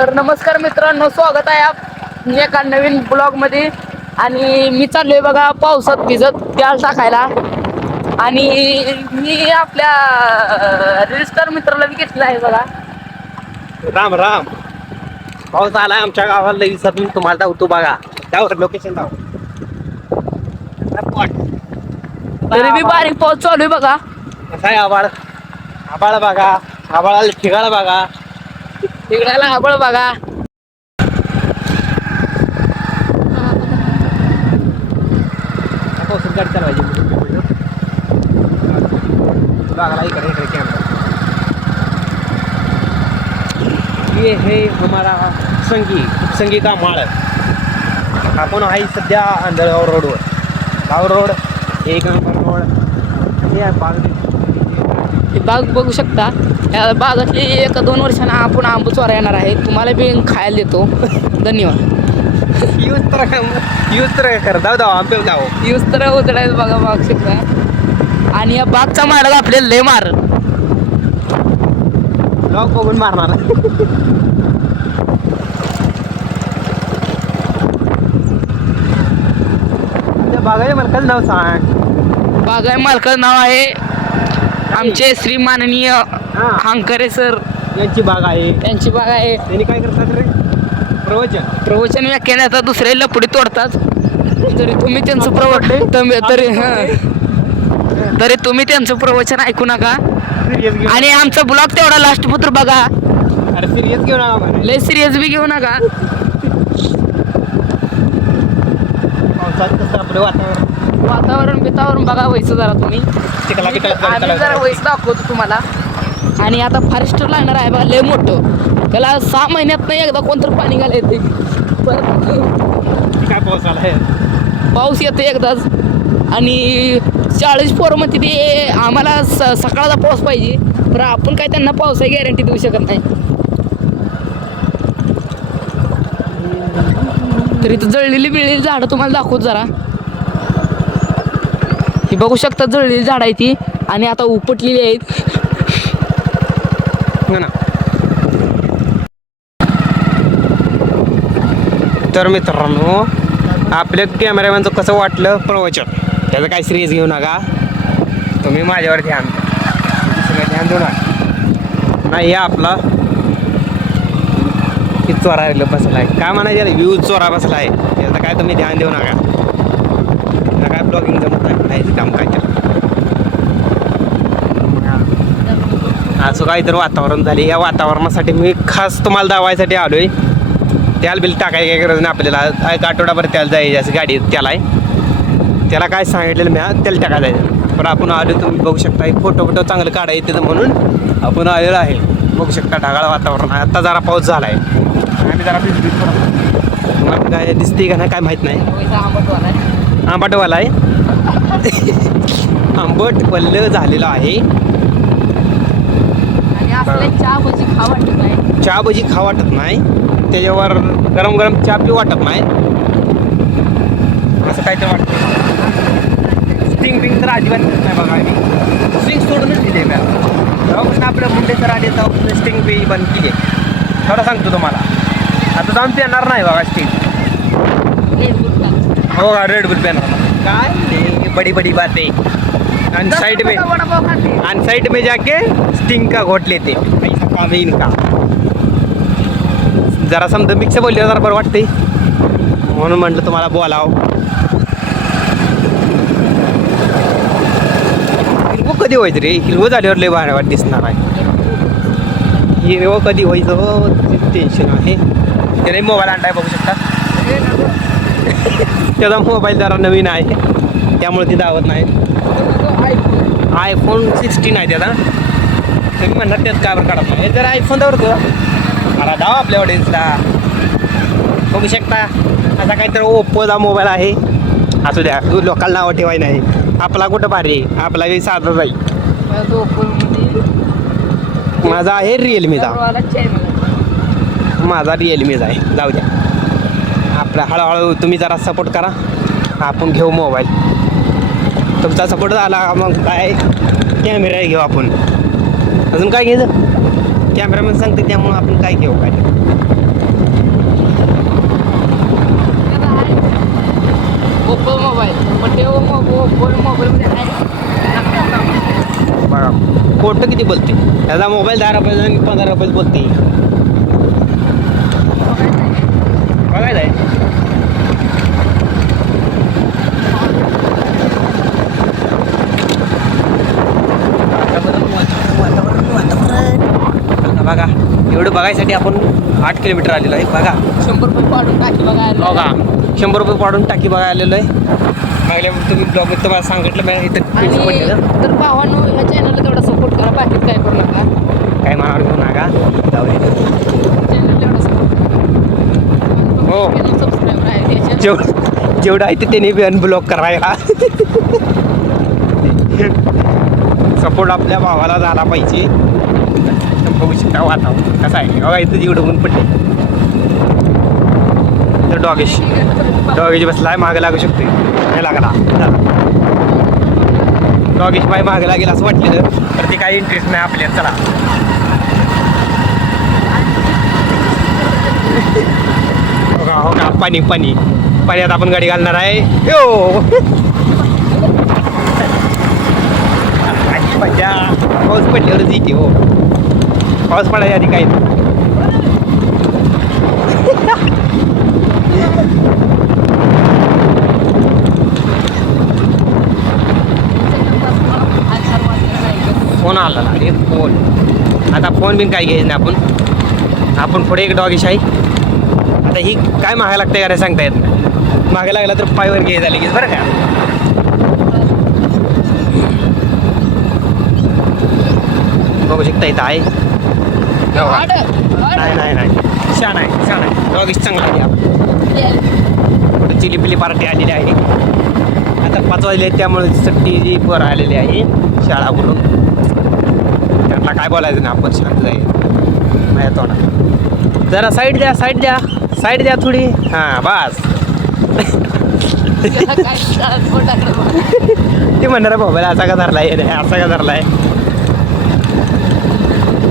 तर नमस्कार मित्रांनो, स्वागत आहे एका नवीन ब्लॉग मध्ये. आणि मी चाललोय बघा पावसात भिजत त्याल टाकायला. आणि मी आपल्या रजिस्टर मित्राला बी घेतला आहे बघा. राम राम. पाऊस आलाय आमच्या गावाला लई दिवसातून. तुम्हाला धावतो बघा, त्यावर लोकेशन धाव. तरी बी बारीक पाऊस चालू आहे बघा. कसा आहे आबाळ? आबाळ बघा, आबाळाला ठिकाण बघा, तिकडायला आबळ बघा. पाऊस गाडी चालवायची. बघा इकडे इकडे कॅमेरा. ये है हमारा संगी का माळ. आपण आहे सध्या आंधळगाव रोडवर. गाव रोड, एक नंबर रोड. हे बाग, ही बाग बघू शकता. या बागातली 1-2 वर्षांना आपण आंब चोरा येणार आहे. तुम्हाला बी खायला देतो. धन्यवाद. यूज तर कर दाव आंबे दाव. यूज तर उतरायचं बघा बाग शकता. आणि या बागचा मालक आपल्याला लय मार ब्लॉग बघून मारणार. बागाय मालकाचं नाव सांग. बागाय मालकाचं नाव आहे आमचे श्री माननीय हांकरे सर. यांची बाग आहे. त्यांची बाग आहे. त्यांनी काय करतात रे? प्रवचन व्याख्यानाचा दुसरे लपडी तोडतात. तरी तुम्ही त्यांचं तरी तुम्ही त्यांचं प्रवचन ऐकू नका. आणि आमचा ब्लॉग तेवढा लास्ट पत्र बघा. अरे सिरियस घेऊ नका, लय सिरियस बी घेऊ नका. पावसात कसं आपलं वातावरण बितावरण बघा व्हायचं जरा तुम्ही. आम्ही जरा वयस दाखवतो तुम्हाला. आणि आता फॉरेस्टर लागणार आहे बघा लय मोठं. त्याला 6 महिन्यात एकदा कोणतं पाणी घालायचं. काय पाऊस आला आहे? पाऊस येतो एकदाच. आणि 40 पोरं म्हणते ते आम्हाला सकाळचा पाऊस पाहिजे. पण आपण काय त्यांना पावसाची गॅरंटी देऊ शकत नाही. तरी तर जळलेली बिळलेली झाडं तुम्हाला दाखवत जरा. ही बघू शकता जळलेली झाडं आहे ती. आणि आता उपटलेली आहेत. ना तर मित्रांनो, आपल्या कॅमेरामॅनचं कसं वाटलं प्रवचन? त्याचं काय सिरियस घेऊ नका तुम्ही. माझ्यावर ध्यान देऊ नका. नाही हे आपला की चोरायला बसला आहे. काय म्हणायचं, व्ह्यूज चोरा बसला आहे. त्याचं काय तुम्ही ध्यान देऊ नका. त्याला काय ब्लॉगिंग जमत नाही काम काय केलं. असं काहीतरी वातावरण झाले. या वातावरणासाठी मी खास तुम्हाला दावायसाठी आलो आहे. त्याल बिल टाकायची काही गरज नाही आपल्याला. एक आठवडाभर त्याला जायची अशी गाडी त्याला आहे. त्याला काय सांगितलेलं मी त्याला टाकायला जायचं. पण आपण आलो, तुम्ही बघू शकता. एक फोटो चांगलं काढा येते म्हणून आपण आलेलं आहे. बघू शकता ढगाळ वातावरण आहे. आता जरा पाऊस झाला आहे. आम्ही जरा तुम्हाला काय दिसते का नाही काय माहीत नाही. आंबटवाला आहे. आंबट पल्ल झालेलं आहे. चहा भजी खा वाटत नाही. त्याच्यावर गरम गरम चहा पिऊ वाटत नाही. असं काहीतरी वाटतं. स्टिंग बिंग तर अजिबात नाही बघा. आम्ही स्टिंग सोडूनच दिले का तेव्हापासून आपल्या मुंडे सर आले तेव्हापासून स्टिंग बी बंद केली. थोडं सांगतो तुम्हाला. आता जाऊन पिणार नाही बघा स्टिंग. हो का, रेड बुल पेणार काय बड़ी बड़ी बातें. आणि साइड में जाके स्टिंग का घोट लेते. ऐसा काम है इनका. जरा समजा मिक्स बोलले जरा बरं वाटते म्हणून म्हटलं तुम्हाला बोलावं. हिरवं कधी व्हायचं रे? हिरवं झाल्यावर लय भारी दिसणार आहे. हिरवं कधी व्हायचं टेन्शन आहे. त्याने मोबाईल आणलाय बघू शकता. त्याचा मोबाईल जरा नवीन आहे त्यामुळे ती दावत नाही. iPhone 16 आहे त्याला. तुम्ही म्हणणार त्यात का बरं काढत नाही? जर iPhone दावरतो मला दाव आपल्या ऑडियन्सला. बघू शकता असा काहीतरी ओप्पोचा मोबाईल आहे. असू द्या, लोकांना नावं ठेवाय नाही. आपला कुठं भारी आहे? आपला काही साधा जाईल. माझा आहे रिअलमीचा. माझा रिअलमीचा आहे. जाऊ द्या आपला. हळूहळू तुम्ही जरा सपोर्ट करा. आपण घेऊ मोबाईल. तुमचा सपोर्ट झाला मग काय कॅमेरा घेऊ आपण. अजून काय घ्यायचं? कॅमेरामॅन सांगते त्यामुळं आपण काय घेऊ काय. ओप्पो मोबाईल पण ते ओप्पो मोबाईलमध्ये आहे बघा खोटं किती बोलते त्याचा मोबाईल 10 रुपयाचा आणि 15 रुपयात बोलते बघायचं आहे बघा एवढं बघायसाठी आपण 8 किलोमीटर आलेलो आहे बघा 100 रुपये पाडून टाकी बघायला बघा 100 रुपये पाडून टाकी बघा आलेलो आहे मागल्या तुम्ही ब्लॉग तुम्हाला सांगितलं मी इथं आणि पैसे पडलेलं तर भावांनो ह्या चॅनलला तेवढा सपोर्ट करा बाकीत काय करू नका काय मनावर घेऊ नका जाऊ दे. चॅनलला एवढा सपोर्ट हो. सबस्क्राईबर आहे त्याच्या जेवढं आहे ते त्यांनी बी अनब्लॉक करायला सपोर्ट आपल्या भावाला झाला पाहिजे बघू शकता वातावरण कसं आहे बघा इथं जेवढं ऊन पडले तर डॉगेश बसलाय मागे लागू शकते नाही लागला डॉगेश बाय मागे लागेल असं वाटलेलं तर ते काही इंटरेस्ट नाही आपल्यात चला हो का पाणी पाणी पाण्यात आपण गाडी घालणार आहे यो मजा पाऊस पडल्यावरच येते हो पाऊस पडायच्या आधी काही नाही फोन आला ना अरे फोन आता फोन बिन काय घ्यायचं नाही आपण पुढे एक डॉगेश आहे आता ही काय मागायला लागते का नाही सांगता येत नाही मागे लागला तर पायवर घे झाली की बरं का बघू शकता इथं आहे नाही छान आहे डॉगेश चांगला आहे कुठे चिली पिली पार्टी आलेली आहे आता 5 वाजले त्यामुळे सुट्टी जी पोरं आलेली आहे शाळा बोलून त्यांना काय बोलायचं नाही आपण शांत जाईल माझ्या तोंडात जरा साईड द्या थोडी हां बस ते म्हणणार मोबाईल असा का धरलाय असा का धरलाय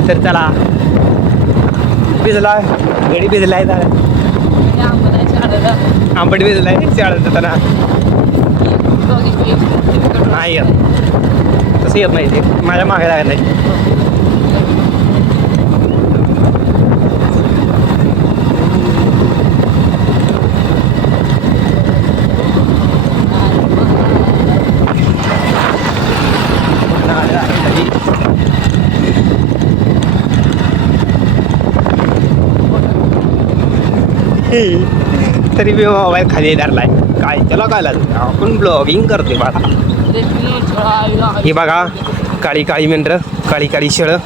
तर चला भिजला गडी भिजलाय आंबट भिजलाय शाळेत जाताना नाही येत तसं येत नाही ते माझ्या मागे लागत नाही तरी मी मोबाईल खाली धरलाय काय त्याला काय लागतं आपण ब्लॉगिंग करते बघा ही बघा काळी काळी मेंढरं काळी काळी शेळं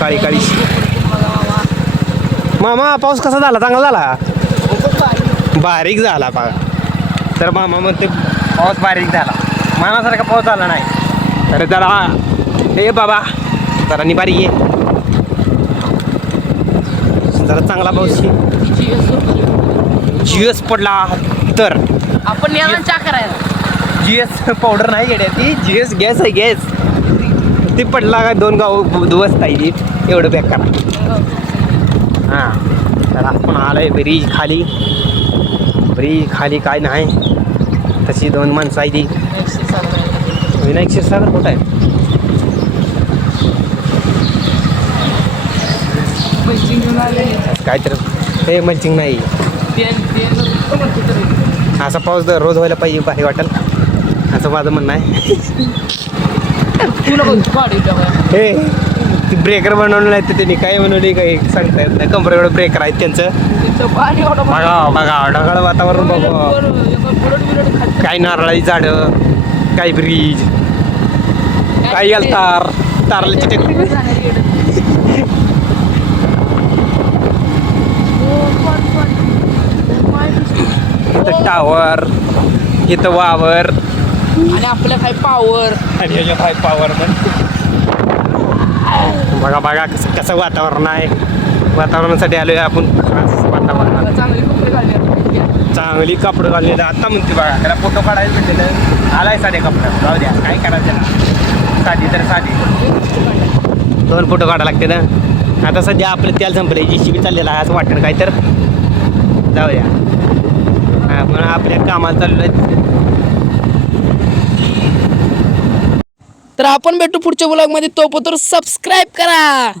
काळी काळी मामा पाऊस कसा झाला चांगला झाला बारीक झाला बघा तर मामा म्हणते पाऊस बारीक झाला मानासारखा पाऊस झाला नाही तर जरा हे बाबा जरा निबारी ये जरा चांगला पाऊस जीएस पडला तर आपण याला चा करायला जीएस पावडर नाही गेल्या ती जीएस गॅस आहे गॅस ती पडला काय 2 गाव दिवस पाहिजे एवढं पॅक करा हां तर आपण आलोय ब्रिज खाली काय नाही तशी 2 माणसं आहे ती विनायक क्षीरसागर कुठं आहे काय तर हे मंचिंग नाही असा पाऊस रोज व्हायला पाहिजे भारी वाटेल असं माझं म्हणणं आहे हे ती ब्रेकर बनवलं नाही तर त्यांनी काय बनवले काही सांगता येत नाही कंबर एवढं ब्रेकर आहेत त्यांचं बघा ढगाळ वातावरण बघा काही नारळाची झाडं काही ब्रिज काही तारल्याची इथं टावर इथं वावर आणि आपल्या काय पावर आणि ह्याच्या काय पावर पण बघा कसं वातावरण आहे वातावरणासाठी आलोय आपण वातावरण चांगली कपडे घाललेलं आता म्हणते बघा त्याला फोटो काढायला भेटलेलं आलाय साधे कपडे जाऊ द्या काय करायचं साधी तर साधी 2 फोटो काढायला लागते ना आता सध्या आपलं तेल संपलं जी शिबी चाललेलं आहे असं वाटतं काय तर जाऊ द्या आपण आपल्या कामाला चाललो आहे. तर आपण भेटू पुढच्या ब्लॉग मध्ये, तोपर्यंत सबस्क्राईब करा.